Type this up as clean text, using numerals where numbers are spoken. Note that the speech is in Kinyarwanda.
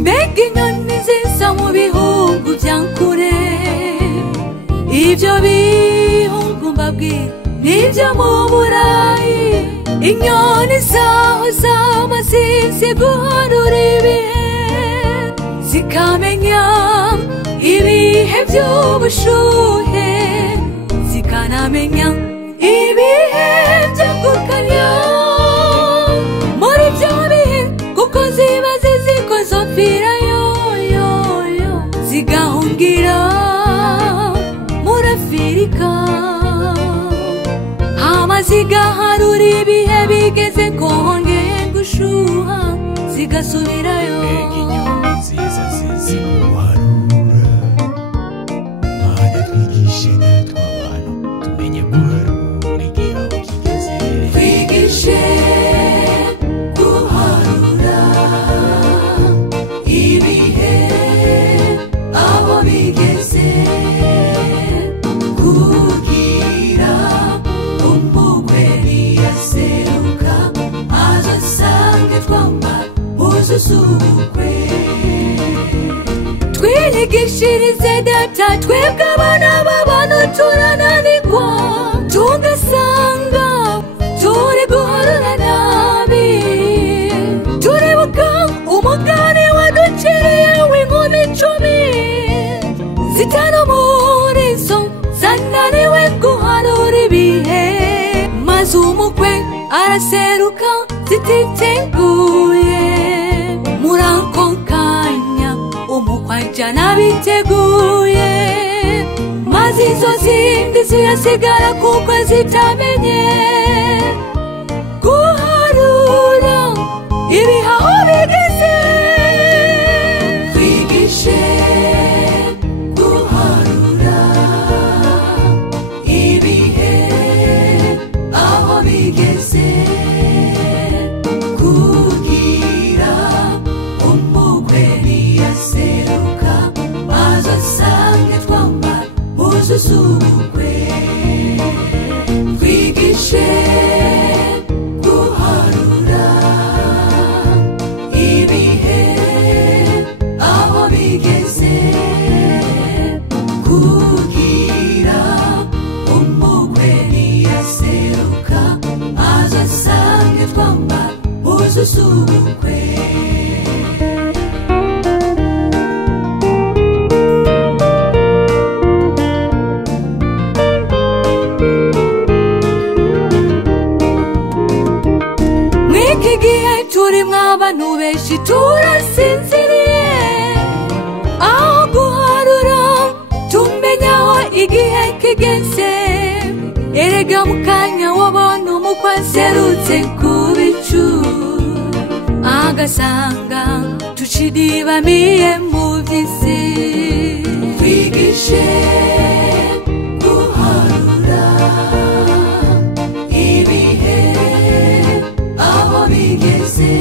mbega inyoni zisa mu bihugu bya kure, ibyo bihugu mbabwira nibyo mu Burayi. Inyoni zaho z'amazizi guharura ibihe, zikamenya ibihe by'ubushuhe, zikanamenya ibihe byo gukanya muri byo bihe, kuko ziba zizi ko zopfirayo zigahungira muri Afurika, hama zigaharura ibihe bigeze kongeye gushuha zigasubirayo. mbega inyoni nziza zizi guharura, Mana twigishe natwe abantu tumenye guharura igihe aho kigeze. twigishe guharura ibihe aho bigeze, kugira umugwe niyaseruka azasange twambara impuzu z'ubukwe. twiyigishirize data twebwe abana b'abantu turananirwa, tugasanga turi guharura nabi, turibuka umugani waduciriye w'inkumi 10 zitanu muri zo zananiwe guharura ibihe, maze umukwe araseruka zititeguye. muri ako kanya umukwe ajyana biteguye, maze izo zindi zirasigara kuko zitamenye guharura ibihe aho bigeze. twigishe guharura ibihe aho bigeze, kugira umugwe niyaseruka azasange twambara impuzu z'ubukwe. twigishe guharura ibihe aho bigeze, kugira umugwe niyaseruka azasange twambara impuzu z'ubukwe. mw'iki gihe turimwo abantu benshi turasinziriye, aho guharura tumenya aho igihe kigeze. erega mu kanya wabona umukwe aserutse ku bicu, agasanga tucidibamiye mu by'isi. twigishe guharura ibihe aho bigeze,